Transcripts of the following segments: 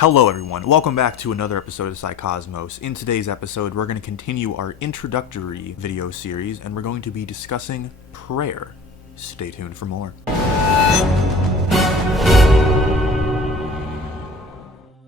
Hello everyone, welcome back to another episode of Psycosmos. In today's episode, we're going to continue our introductory video series, and we're going to be discussing prayer. Stay tuned for more.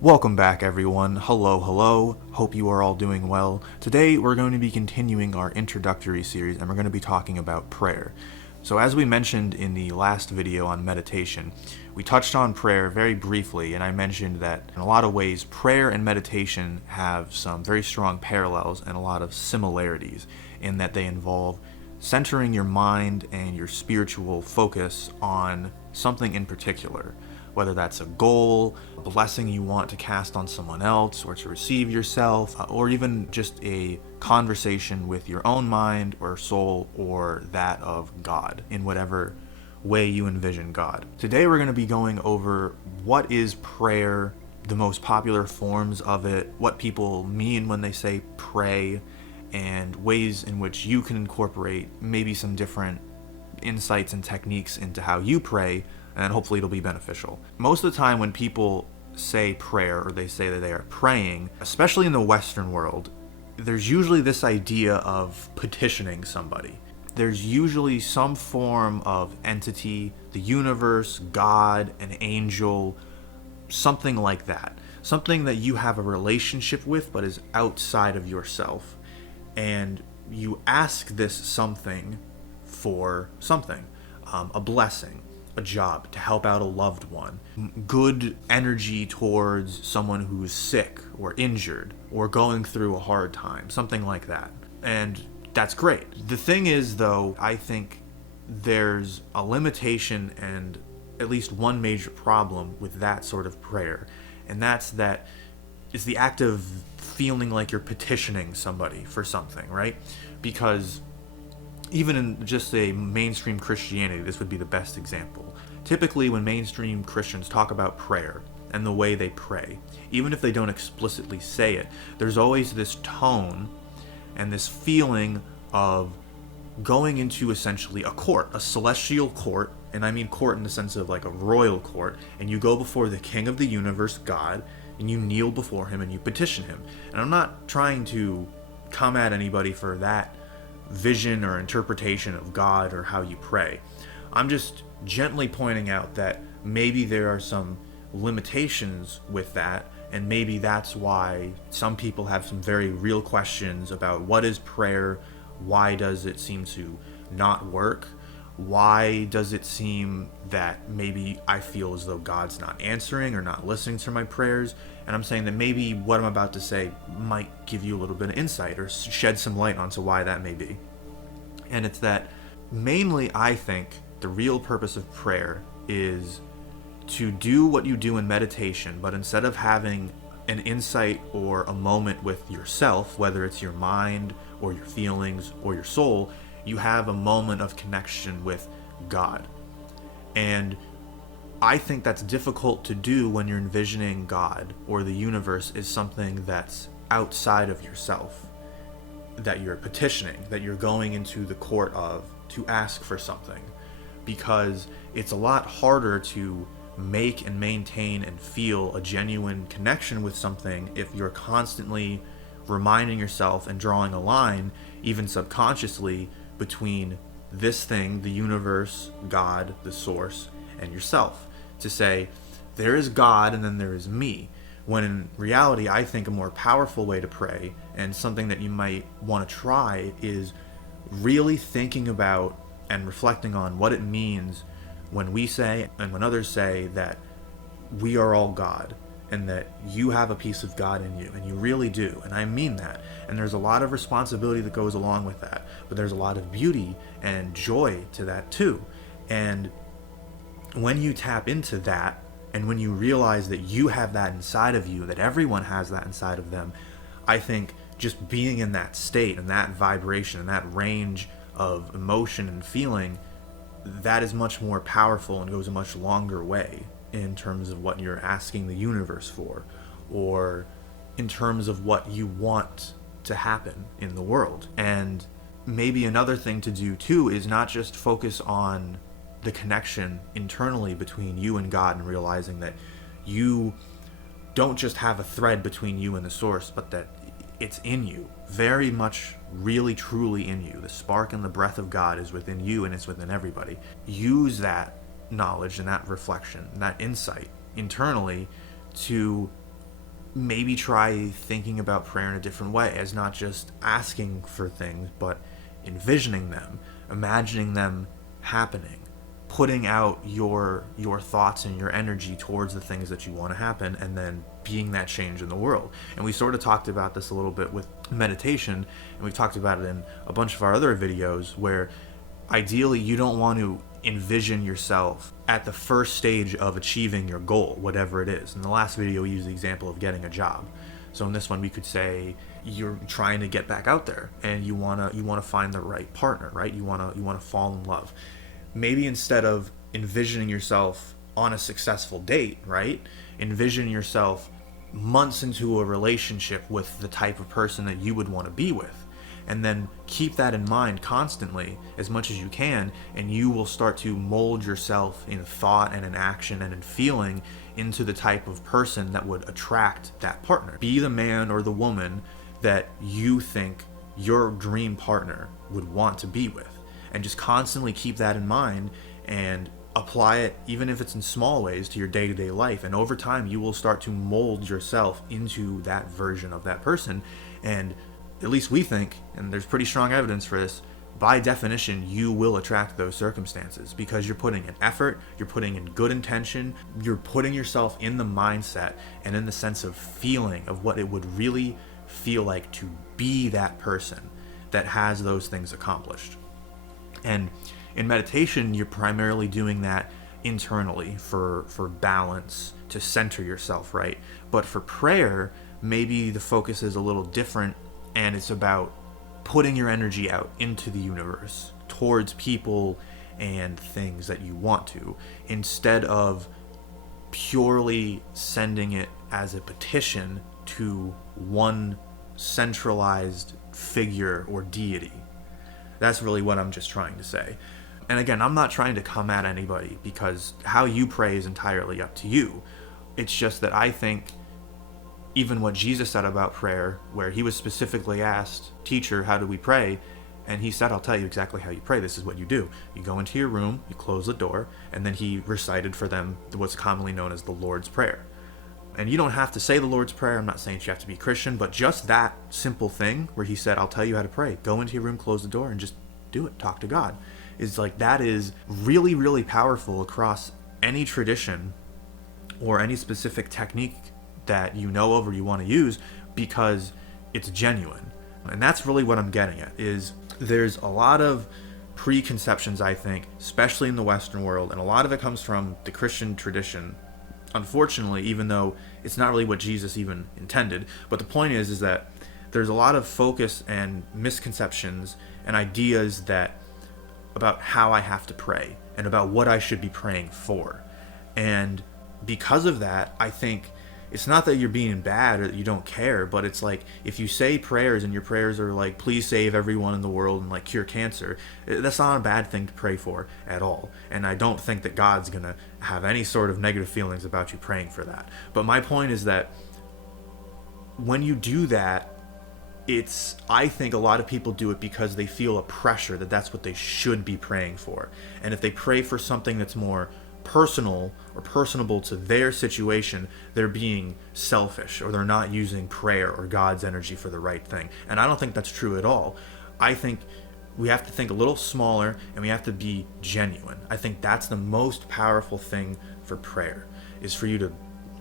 Welcome back everyone, hello, hope you are all doing well. Today we're going to be continuing our introductory series, and we're going to be talking about prayer. So as we mentioned in the last video on meditation, we touched on prayer very briefly, and I mentioned that in a lot of ways, prayer and meditation have some very strong parallels and a lot of similarities in that they involve centering your mind and your spiritual focus on something in particular, whether that's a goal, a blessing you want to cast on someone else, or to receive yourself, or even just a conversation with your own mind or soul or that of God in whatever way you envision God. Today we're going to be going over what is prayer, the most popular forms of it, what people mean when they say pray, and ways in which you can incorporate maybe some different insights and techniques into how you pray, and hopefully it'll be beneficial. Most of the time when people say prayer or they say that they are praying, especially in the Western world, there's usually this idea of petitioning somebody. There's usually some form of entity, the universe, God, an angel, something like that. Something that you have a relationship with but is outside of yourself. And you ask this something for something, a blessing, a job, to help out a loved one, good energy towards someone who's sick or injured or going through a hard time, something like that. And that's great. The thing is, though, I think there's a limitation and at least one major problem with that sort of prayer, and that's that it's the act of feeling like you're petitioning somebody for something, right? Because even in just a mainstream Christianity, this would be the best example. Typically, when mainstream Christians talk about prayer and the way they pray, even if they don't explicitly say it, there's always this tone and this feeling of going into essentially a court, a celestial court, and I mean court in the sense of like a royal court, and you go before the King of the universe, God, and you kneel before him and you petition him. And I'm not trying to come at anybody for that vision or interpretation of God or how you pray. I'm just gently pointing out that maybe there are some limitations with that, and maybe that's why some people have some very real questions about what is prayer, why does it seem to not work, why does it seem that maybe I feel as though God's not answering or not listening to my prayers. And I'm saying that maybe what I'm about to say might give you a little bit of insight or shed some light onto why that may be. And it's that mainly I think the real purpose of prayer is to do what you do in meditation, but instead of having an insight or a moment with yourself, whether it's your mind or your feelings or your soul, you have a moment of connection with God. And I think that's difficult to do when you're envisioning God or the universe is something that's outside of yourself, that you're petitioning, that you're going into the court of to ask for something, because it's a lot harder to make and maintain and feel a genuine connection with something if you're constantly reminding yourself and drawing a line, even subconsciously, between this thing, the universe, God, the source, and yourself, to say there is God and then there is me, when in reality I think a more powerful way to pray, and something that you might want to try, is really thinking about and reflecting on what it means when we say and when others say that we are all God and that you have a piece of God in you, and you really do, and I mean that. And there's a lot of responsibility that goes along with that, but there's a lot of beauty and joy to that too. And when you tap into that, and when you realize that you have that inside of you, that everyone has that inside of them, I think just being in that state and that vibration and that range of emotion and feeling, that is much more powerful and goes a much longer way in terms of what you're asking the universe for, or in terms of what you want to happen in the world. And maybe another thing to do too is not just focus on the connection internally between you and God, and realizing that you don't just have a thread between you and the source, but that it's in you, very much, really, truly in you. The spark and the breath of God is within you, and it's within everybody. Use that knowledge and that reflection and that insight internally to maybe try thinking about prayer in a different way, as not just asking for things, but envisioning them, imagining them happening, putting out your thoughts and your energy towards the things that you want to happen, and then being that change in the world. And we sort of talked about this a little bit with meditation, and we've talked about it in a bunch of our other videos, where ideally you don't want to envision yourself at the first stage of achieving your goal, whatever it is. In the last video, we used the example of getting a job. So in this one, we could say you're trying to get back out there, and you wanna find the right partner, right? You wanna fall in love. Maybe instead of envisioning yourself on a successful date, right? Envision yourself months into a relationship with the type of person that you would want to be with. And then keep that in mind constantly as much as you can, and you will start to mold yourself in thought and in action and in feeling into the type of person that would attract that partner. Be the man or the woman that you think your dream partner would want to be with, and just constantly keep that in mind and apply it, even if it's in small ways, to your day-to-day life. And over time, you will start to mold yourself into that version of that person. And at least we think, and there's pretty strong evidence for this, by definition, you will attract those circumstances, because you're putting in effort, you're putting in good intention, you're putting yourself in the mindset and in the sense of feeling of what it would really feel like to be that person that has those things accomplished. And in meditation, you're primarily doing that internally for balance, to center yourself, right? But for prayer, maybe the focus is a little different, and it's about putting your energy out into the universe towards people and things that you want to, instead of purely sending it as a petition to one centralized figure or deity. That's really what I'm just trying to say. And again, I'm not trying to come at anybody, because how you pray is entirely up to you. It's just that I think even what Jesus said about prayer, where he was specifically asked, "Teacher, how do we pray?" And he said, "I'll tell you exactly how you pray. This is what you do. You go into your room, you close the door," and then he recited for them what's commonly known as the Lord's Prayer. And you don't have to say the Lord's Prayer. I'm not saying you have to be Christian, but just that simple thing where he said, "I'll tell you how to pray. Go into your room, close the door, and just do it. Talk to God." Is like, that is really, really powerful across any tradition or any specific technique that you know of or you want to use, because it's genuine. And that's really what I'm getting at, is there's a lot of preconceptions, I think, especially in the Western world, and a lot of it comes from the Christian tradition, unfortunately, even though it's not really what Jesus even intended. But the point is that there's a lot of focus and misconceptions and ideas about how I have to pray and about what I should be praying for. And because of that, I think it's not that you're being bad or that you don't care, but it's like, if you say prayers and your prayers are like, "Please save everyone in the world and like cure cancer," that's not a bad thing to pray for at all. And I don't think that God's gonna have any sort of negative feelings about you praying for that. But my point is that when you do that, I think a lot of people do it because they feel a pressure that that's what they should be praying for. And if they pray for something that's more personal or personable to their situation, they're being selfish, or they're not using prayer or God's energy for the right thing. And I don't think that's true at all. I think we have to think a little smaller, and we have to be genuine. I think that's the most powerful thing for prayer, is for you to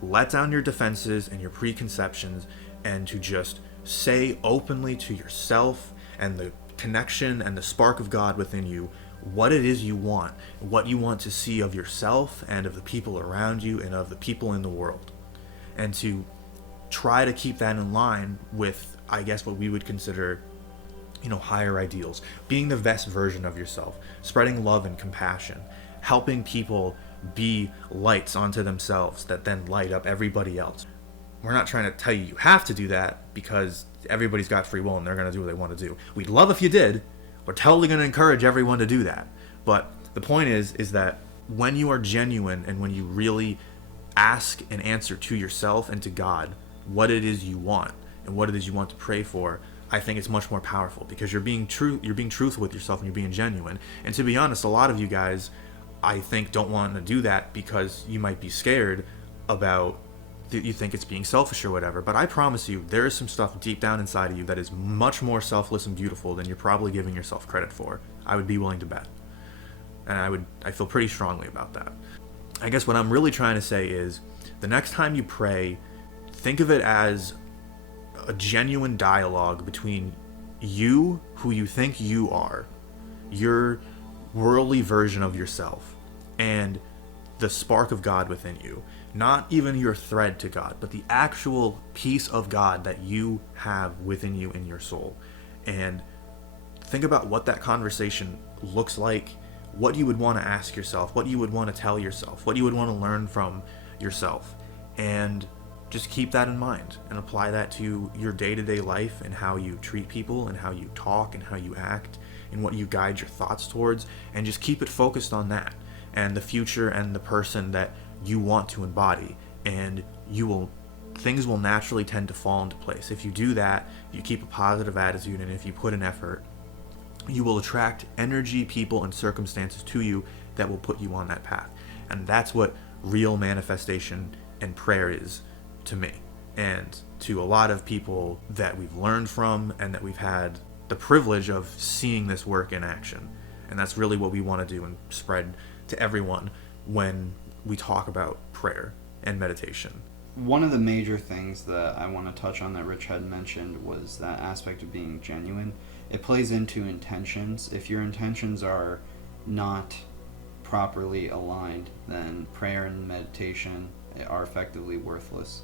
let down your defenses and your preconceptions, and to just say openly to yourself and the connection and the spark of God within you what it is you want, what you want to see of yourself and of the people around you and of the people in the world. And to try to keep that in line with, I guess, what we would consider, higher ideals. Being the best version of yourself, spreading love and compassion, helping people be lights onto themselves that then light up everybody else. We're not trying to tell you you have to do that, because everybody's got free will and they're going to do what they want to do. We'd love if you did. We're totally going to encourage everyone to do that. But the point is that when you are genuine and when you really ask and answer to yourself and to God what it is you want and what it is you want to pray for, I think it's much more powerful, because you're being truthful with yourself and you're being genuine. And to be honest, a lot of you guys, I think, don't want to do that because you might be scared about, you think it's being selfish or whatever. But I promise you, there is some stuff deep down inside of you that is much more selfless and beautiful than you're probably giving yourself credit for. I would be willing to bet. And I feel pretty strongly about that. I guess what I'm really trying to say is, the next time you pray, think of it as a genuine dialogue between you, who you think you are, your worldly version of yourself, and the spark of God within you. Not even your thread to God, but the actual piece of God that you have within you in your soul. And think about what that conversation looks like, what you would want to ask yourself, what you would want to tell yourself, what you would want to learn from yourself. And just keep that in mind and apply that to your day-to-day life and how you treat people and how you talk and how you act and what you guide your thoughts towards, and just keep it focused on that and the future and the person that you want to embody. And things will naturally tend to fall into place. If you do that, you keep a positive attitude, and if you put in effort, you will attract energy, people, and circumstances to you that will put you on that path. And that's what real manifestation and prayer is to me, and to a lot of people that we've learned from and that we've had the privilege of seeing this work in action. And that's really what we want to do and spread to everyone when we talk about prayer and meditation. One of the major things that I want to touch on that Rich had mentioned was that aspect of being genuine. It plays into intentions. If your intentions are not properly aligned, then prayer and meditation are effectively worthless.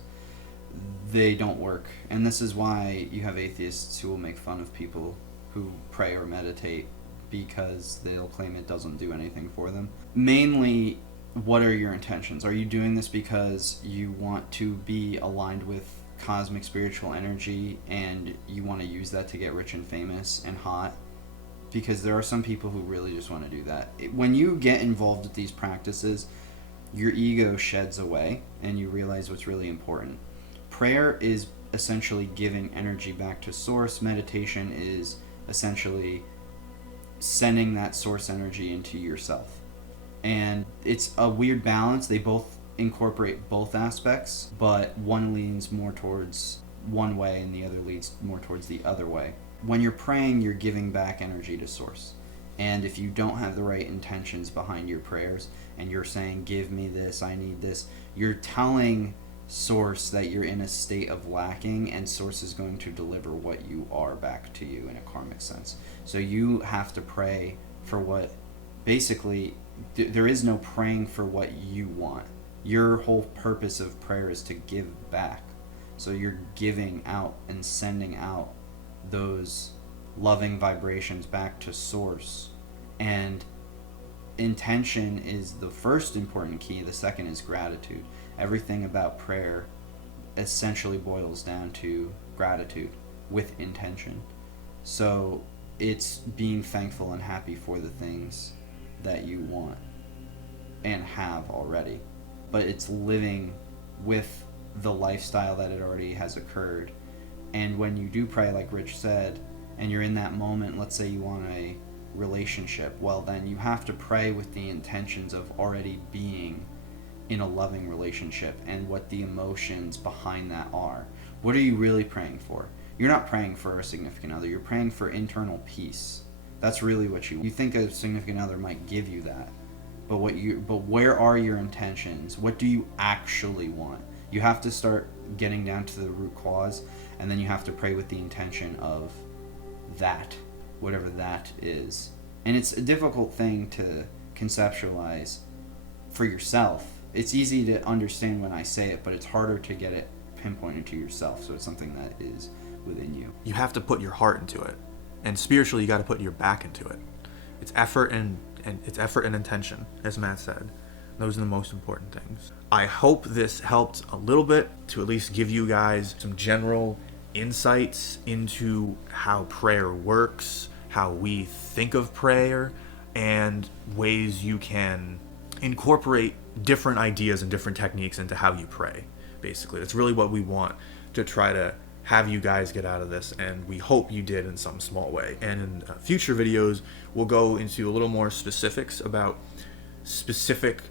They don't work. And this is why you have atheists who will make fun of people who pray or meditate, because they'll claim it doesn't do anything for them. Mainly, what are your intentions? Are you doing this because you want to be aligned with cosmic spiritual energy and you want to use that to get rich and famous and hot? Because there are some people who really just want to do that. When you get involved with these practices, your ego sheds away and you realize what's really important. Prayer is essentially giving energy back to source. Meditation is essentially sending that source energy into yourself. And it's a weird balance. They both incorporate both aspects, but one leans more towards one way and the other leads more towards the other way. When you're praying, you're giving back energy to source. And if you don't have the right intentions behind your prayers and you're saying, give me this, I need this, you're telling source that you're in a state of lacking, and source is going to deliver what you are back to you in a karmic sense. So you have to pray for what, basically, there is no praying for what you want. Your whole purpose of prayer is to give back. So you're giving out and sending out those loving vibrations back to source. And intention is the first important key. The second is gratitude. Everything about prayer essentially boils down to gratitude with intention. So it's being thankful and happy for the things that you want and have already. But it's living with the lifestyle that it already has occurred. And when you do pray, like Rich said, and you're in that moment, let's say you want a relationship, well, then you have to pray with the intentions of already being in a loving relationship and what the emotions behind that are. What are you really praying for? You're not praying for a significant other. You're praying for internal peace. That's really what you think a significant other might give you that. But where are your intentions? What do you actually want? You have to start getting down to the root cause, and then you have to pray with the intention of that, whatever that is. And it's a difficult thing to conceptualize for yourself. It's easy to understand when I say it, but it's harder to get it pinpointed to yourself. So it's something that is within you. You have to put your heart into it, and spiritually, you got to put your back into it. It's effort and intention, as Matt said. Those are the most important things. I hope this helped a little bit to at least give you guys some general insights into how prayer works, how we think of prayer, and ways you can incorporate different ideas and different techniques into how you pray. Basically, that's really what we want to try to have you guys get out of this, and we hope you did in some small way. And in future videos, we'll go into a little more specifics about specific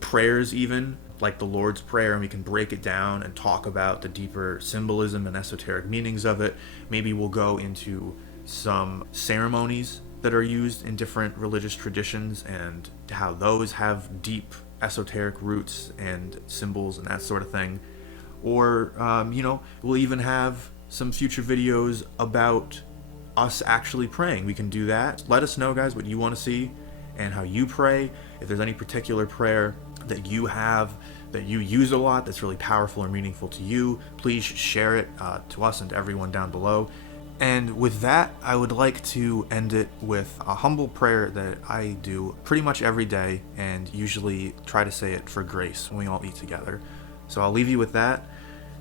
prayers, even like the Lord's Prayer, and we can break it down and talk about the deeper symbolism and esoteric meanings of it. Maybe we'll go into some ceremonies that are used in different religious traditions and how those have deep esoteric roots and symbols and that sort of thing. Or, we'll even have some future videos about us actually praying. We can do that. Let us know, guys, what you want to see and how you pray. If there's any particular prayer that you have that you use a lot that's really powerful or meaningful to you, please share it to us and to everyone down below. And with that, I would like to end it with a humble prayer that I do pretty much every day, and usually try to say it for grace when we all eat together. So I'll leave you with that,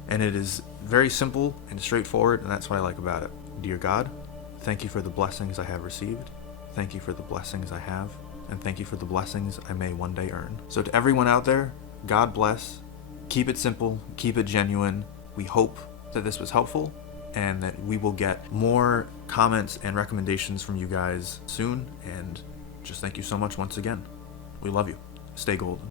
and it is very simple and straightforward, and that's what I like about it. Dear God, thank you for the blessings I have received. Thank you for the blessings I have, and thank you for the blessings I may one day earn. So to everyone out there, God bless. Keep it simple, keep it genuine. We hope that this was helpful, and that we will get more comments and recommendations from you guys soon. And just thank you so much once again. We love you. Stay golden.